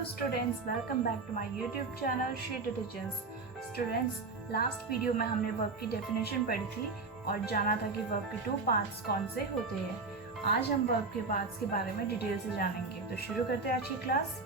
Hello students, welcome back to my YouTube channel She Diligence. Students, last video में हमने verb की definition पढ़ी थी और जाना था कि वर्ब के 2 पार्ट्स कौन से होते हैं। आज हम वर्ब के पार्ट्स के बारे में डिटेल से जानेंगे। तो शुरू करते हैं आज की क्लास।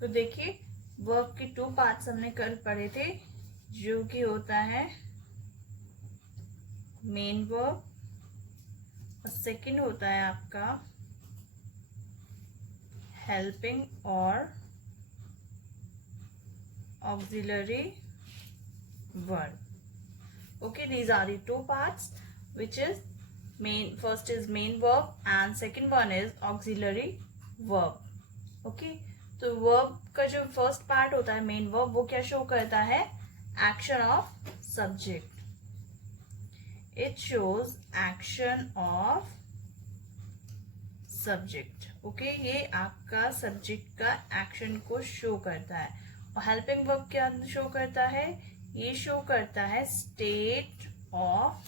तो देखिए, वर्ब के 2 पार्ट्स हमने कल पढ़े थे, जो कि होता है मेन वर्ब और सेकंड होता है आपका helping or auxiliary verb. Okay, these are the 2 parts, which is first is main verb and second one is auxiliary verb. Okay, तो वर्ब का जो फर्स्ट पार्ट होता है मेन वर्ब, वो क्या शो करता है? Action of subject. It shows action of subject. Okay, ये आपका सब्जेक्ट का एक्शन को शो करता है। और हेल्पिंग वर्ब क्या शो करता है? ये शो करता है स्टेट ऑफ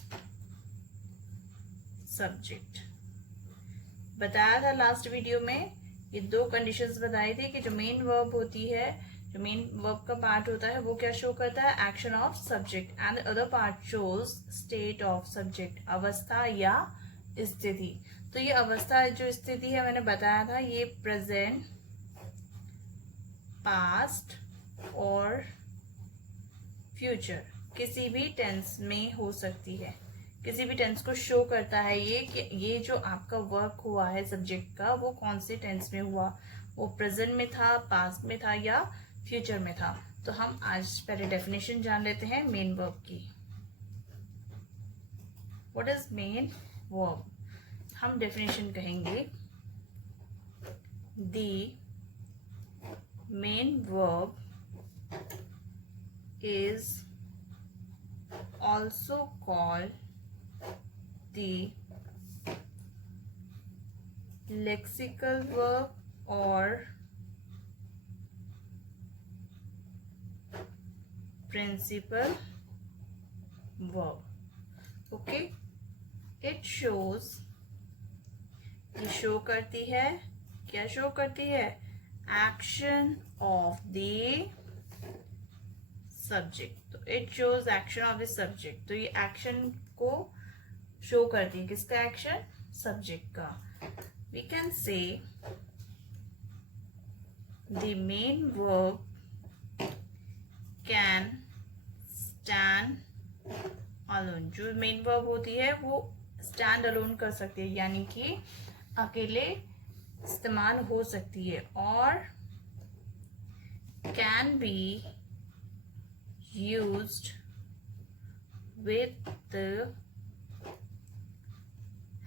सब्जेक्ट। बताया था लास्ट वीडियो में, ये 2 कंडीशंस बताई थी कि जो मेन वर्ब होती है, जो मेन वर्ब का पार्ट होता है, वो क्या शो करता है? Action of subject, and other part shows state of subject, अवस्था या स्थिति। तो ये अवस्था जो स्थिति है, मैंने बताया था, ये प्रेजेंट, पास्ट और फ्यूचर किसी भी टेंस में हो सकती है। किसी भी टेंस को शो करता है ये कि ये जो आपका वर्क हुआ है सब्जेक्ट का, वो कौन से टेंस में हुआ, वो प्रेजेंट में था, पास्ट में था या फ्यूचर में था। तो हम आज पहले डेफिनेशन जान लेते हैं मेन वर्ब की। What is main verb? हम डेफिनेशन कहेंगे, the main verb is also called the lexical verb or principal verb. Okay, it shows, ये शो करती है, क्या शो करती है? Action of the subject. तो it shows action of the subject. तो ये एक्शन को शो करती है, किसका एक्शन? सब्जेक्ट का। We can say the main verb can stand alone. जो मेन वर्ब होती है वो स्टैंड अलोन कर सकती है, यानी कि अकेले इस्तेमाल हो सकती है, और can be used with the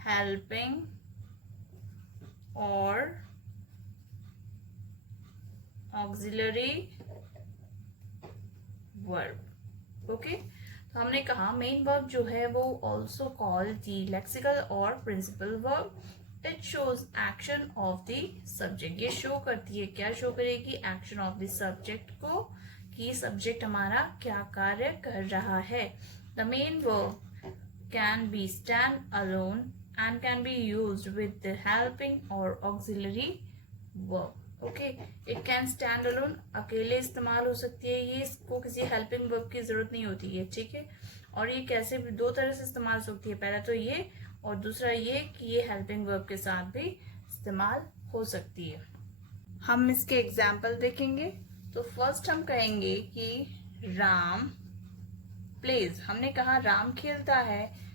helping or auxiliary verb. Okay, तो हमने कहा मेन वर्ब जो है वो also called the lexical or principal verb. It shows action of the subject. ये शो करती है, क्या शो करेगी? एक्शन ऑफ द सब्जेक्ट को, कि सब्जेक्ट हमारा क्या कार्य कर रहा है। The main verb can be stand alone and can be used with the helping or auxiliary verb. Okay, it can stand alone, अकेले इस्तेमाल हो सकती है, ये इसको किसी हेल्पिंग वर्ब की जरूरत नहीं होती है। ठीक है, और ये कैसे भी 2 तरह से इस्तेमाल हो सकती है, पहला तो ये और दूसरा ये कि ये हेल्पिंग वर्ब के साथ भी इस्तेमाल हो सकती है। हम इसके एग्जाम्पल देखेंगे। तो फर्स्ट हम कहेंगे कि राम प्लेज। हमने कहा राम खेलता है।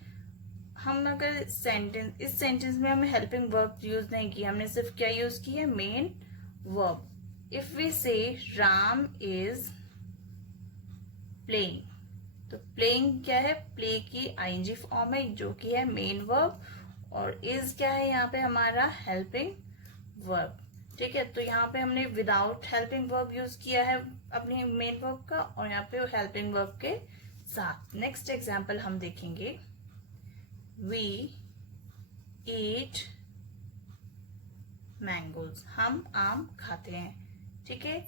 हम अगर इस सेंटेंस में हमें हेल्पिंग वर्ब यूज नहीं की, हमने सिर्फ क्या यूज की है? Main verb. इफ वी से राम इज प्लेइंग, तो प्लेइंग क्या है? प्ले की आईएनजी फॉर्म है, जो कि है मेन वर्ब, और इज क्या है यहाँ पे? हमारा हेल्पिंग वर्ब। ठीक है, तो यहाँ पे हमने विदाउट हेल्पिंग वर्ब यूज किया है अपनी मेन वर्ब का, और यहाँ पे हेल्पिंग वर्ब के साथ। नेक्स्ट एग्जाम्पल हम देखेंगे, We eat mangoes. हम आम खाते हैं। ठीक है,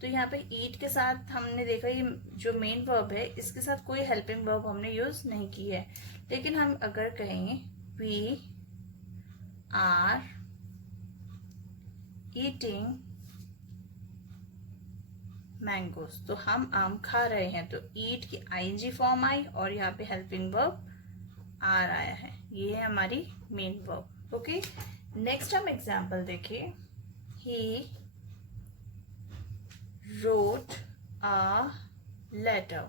तो यहाँ पे ईट के साथ हमने देखा ये जो मेन वर्ब है इसके साथ कोई हेल्पिंग वर्ब हमने यूज नहीं की है। लेकिन हम अगर कहें वी आर ईटिंग मैंगोस, तो हम आम खा रहे हैं, तो ईट की आईएनजी फॉर्म आई और यहाँ पे हेल्पिंग वर्ब आर आया है। ये है हमारी मेन वर्ब। ओके, नेक्स्ट हम एग्जाम्पल देखें। ही wrote a letter.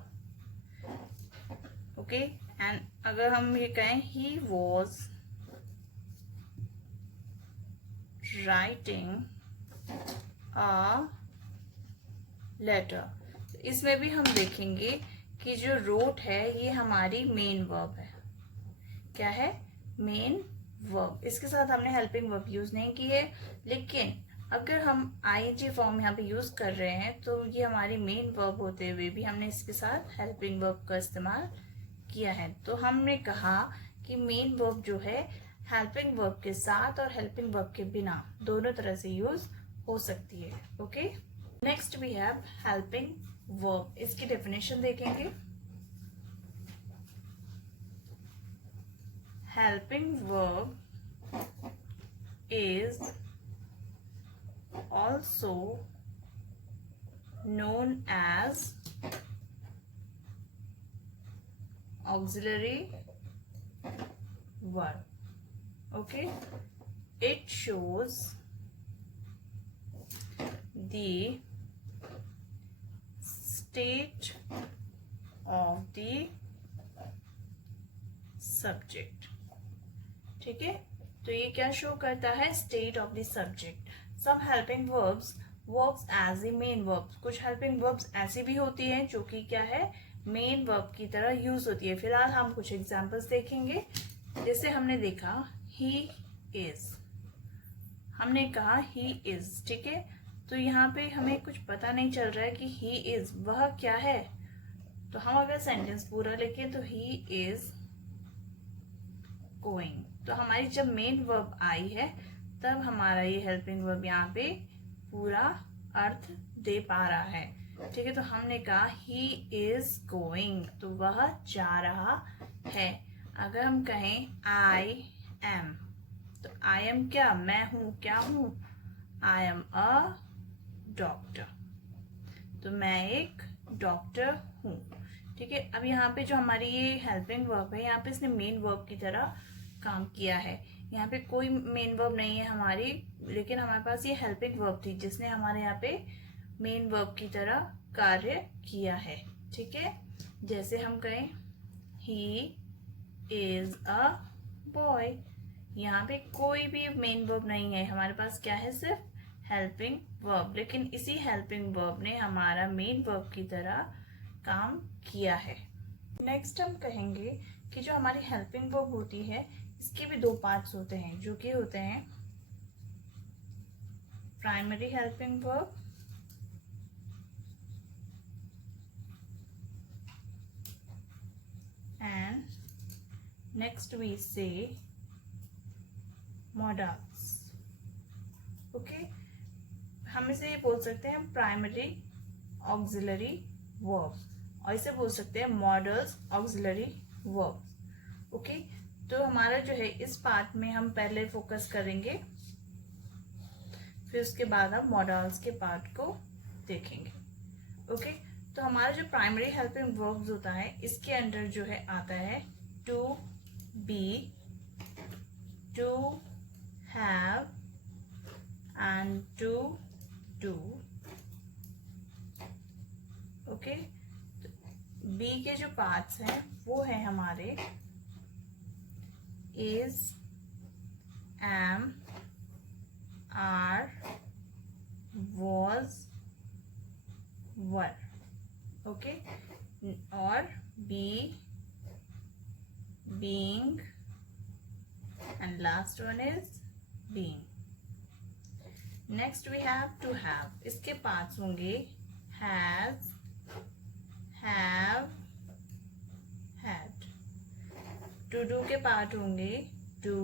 Okay, and अगर हम ये कहें he was writing a letter, तो इसमें भी हम देखेंगे कि जो wrote है ये हमारी मेन वर्ब है। क्या है? Main verb. इसके साथ हमने हेल्पिंग वर्ब यूज नहीं की है, लेकिन अगर हम आईएनजी फॉर्म यहाँ पे यूज कर रहे हैं तो ये हमारी मेन वर्ब होते हुए भी हमने इसके साथ हेल्पिंग वर्ब का इस्तेमाल किया है। तो हमने कहा कि मेन वर्ब जो है हेल्पिंग वर्ब के साथ और हेल्पिंग वर्ब के बिना दोनों तरह से यूज हो सकती है। Okay, next we have helping verb. इसकी डेफिनेशन देखेंगे। Helping verb is also known as auxiliary verb. Okay, it shows the state of the subject. ठीक है, तो ये क्या शो करता है? State of the subject. Some helping verbs works as a main verb. कुछ हेल्पिंग वर्ब्स ऐसी भी होती हैं जो कि क्या है? मेन वर्ब की तरह यूज होती है। फिलहाल हम कुछ एग्जांपल्स देखेंगे। जैसे हमने देखा ही इज, हमने कहा ही इज, ठीक है। तो यहाँ पे हमें कुछ पता नहीं चल रहा है कि ही इज वह क्या है। तो हम अगर सेंटेंस पूरा लिखें तो ही इज गोइंग, तो हमारी जब मेन वर्ब आई है तब हमारा ये हेल्पिंग वर्ब यहाँ पे पूरा अर्थ दे पा रहा है। ठीक है, तो हमने कहा ही इज गोइंग, तो वह जा रहा है। अगर हम कहें आई एम, तो आई एम क्या? मैं हूं। क्या हूं? आई एम अ डॉक्टर, तो मैं एक डॉक्टर हूं। ठीक है, अब यहाँ पे जो हमारी ये हेल्पिंग वर्ब है यहाँ पे इसने मेन वर्ब की तरह काम किया है। यहाँ पे कोई मेन वर्ब नहीं है हमारी, लेकिन हमारे पास ये हेल्पिंग वर्ब थी जिसने हमारे यहाँ पे मेन वर्ब की तरह कार्य किया है। ठीक है, जैसे हम कहें ही इज अ बॉय, यहाँ पे कोई भी मेन वर्ब नहीं है हमारे पास, क्या है? सिर्फ हेल्पिंग वर्ब। लेकिन इसी हेल्पिंग वर्ब ने हमारा मेन वर्ब की तरह काम किया है। नेक्स्ट हम कहेंगे कि जो हमारी हेल्पिंग वर्ब होती है इसके भी दो पार्ट्स होते हैं, जो कि होते हैं primary helping verb and next we say modals. Okay, हम इसे ये बोल सकते हैं प्राइमरी ऑक्सिलरी वर्ब, और इसे बोल सकते हैं मॉडल्स ऑक्सिलरी वर्ब। ओके, तो हमारा जो है इस पार्ट में हम पहले फोकस करेंगे, फिर उसके बाद हम मॉडल्स के पार्ट को देखेंगे। ओके, तो हमारा जो प्राइमरी हेल्पिंग वर्ब्स होता है इसके अंडर जो है आता है to be, to have and to do. Okay, be के जो पार्ट्स हैं वो है हमारे is, am, are, was, were। Okay, और be, being, and last one is being। next we have to have, इसके पार्ट्स होंगे has, have, had। To do के पार्ट होंगे do,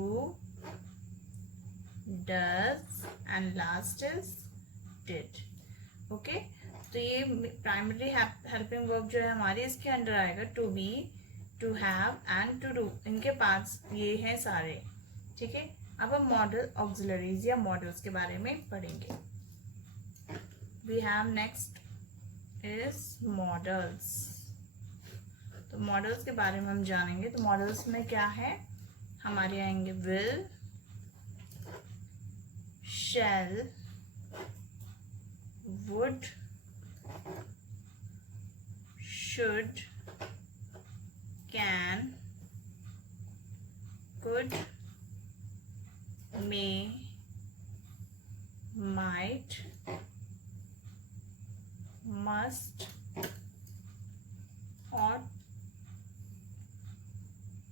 does and last is did. Okay, तो ये primary helping verb जो है हमारी इसके अंडर आएगा to be, to have and to do, इनके पार्ट्स ये हैं सारे, ठीक है। अब हम मॉडल ऑक्सिलरीज या मॉडल्स के बारे में पढ़ेंगे। We have next is modals. तो मॉडल्स के बारे में हम जानेंगे। तो मॉडल्स में क्या है, हमारे आएंगे will, shall, would, should, can, could, may, might, must,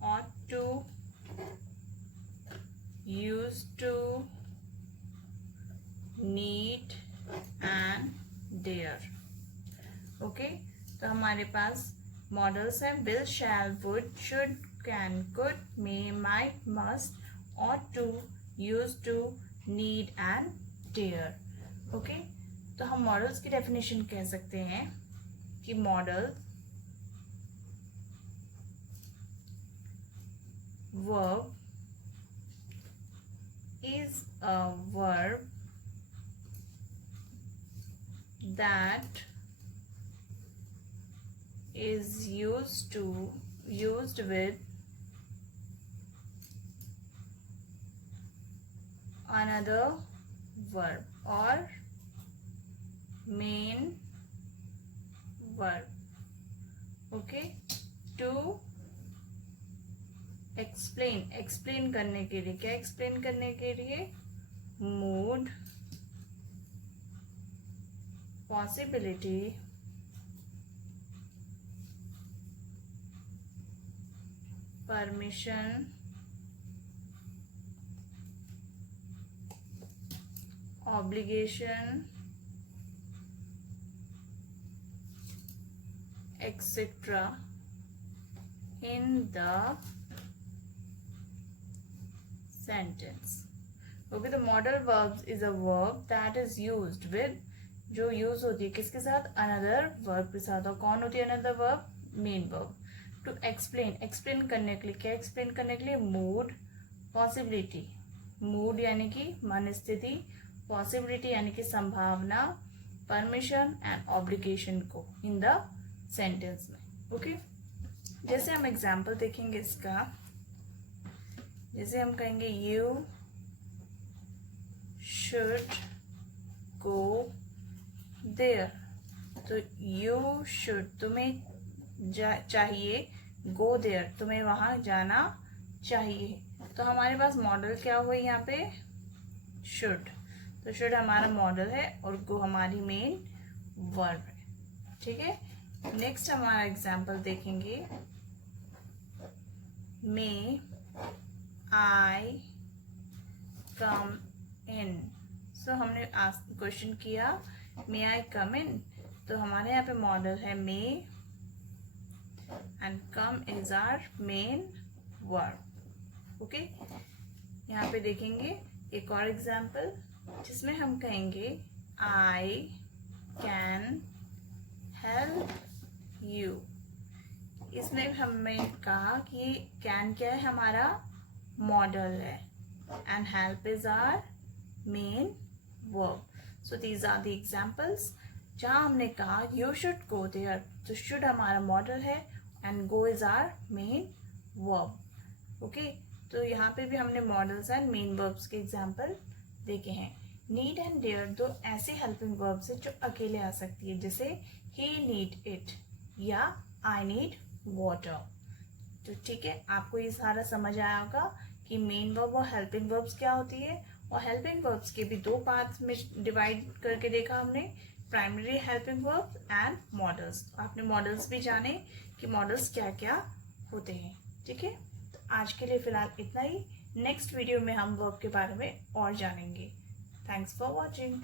ought to, used to, need and dare। Okay, तो हमारे पास मॉडल्स हैं will, shall, would, should, can, could, may, might, must, ought to, use to, need and dare. Okay, तो हम modals की definition कह सकते हैं कि modal verb is a verb that is used with another verb or main verb, okay, to explain करने के लिए, क्या explain करने के लिए, mood, possibility, permission, obligation, etc. in the sentence। Okay, the modal verbs is a verb that is used with, जो use होती है किसके साथ, अनदर वर्ब के साथ। और कौन होती है another verb, main verb. To explain करने के लिए, क्या एक्सप्लेन करने के लिए, मूड, पॉसिबिलिटी, मूड यानी कि मन स्थिति, पॉसिबिलिटी यानी कि संभावना, परमिशन एंड ऑब्लिगेशन को इन द सेंटेंस में। ओके, जैसे हम एग्जाम्पल देखेंगे इसका, जैसे हम कहेंगे यू शुड गो देयर, तो यू शुड तुम्हें चाहिए, गो देयर तुम्हें वहां जाना चाहिए। तो हमारे पास मॉडल क्या हुआ यहाँ पे, शुड। तो शुड हमारा मॉडल है और गो हमारी मेन वर्ब है, ठीक है। नेक्स्ट हमारा एग्जाम्पल देखेंगे, मे आई कम इन। सो हमने क्वेश्चन किया मे आई कम इन, तो हमारे यहाँ पे मॉडल है may and come is our main verb. Okay, यहाँ पे देखेंगे एक और एग्जाम्पल जिसमें हम कहेंगे आई कैन हेल्प यू। इसमें हमने कहा कि कैन क्या है, हमारा मॉडल है and help is our main verb. So these are the examples जहाँ हमने कहा यू शुड गो देयर, तो शुड हमारा मॉडल है and go is our main verb. Okay, तो यहाँ पे भी हमने मॉडल्स एंड मेन वर्ब्स के एग्जाम्पल देखे हैं। नीड एंड डेयर दो ऐसी हेल्पिंग वर्ब्स है जो अकेले आ सकती है, जैसे ही नीड इट या आई नीड वाटर। तो ठीक है, आपको ये सारा समझ आया होगा कि मेन वर्ब और हेल्पिंग वर्ब्स क्या होती है। और हेल्पिंग वर्ब्स के भी दो पार्ट्स में डिवाइड करके देखा हमने, primary helping verbs and models. आपने मॉडल्स भी जाने कि मॉडल्स क्या क्या होते हैं, ठीक है। तो आज के लिए फिलहाल इतना ही। नेक्स्ट वीडियो में हम वर्ब के बारे में और जानेंगे। Thanks for watching.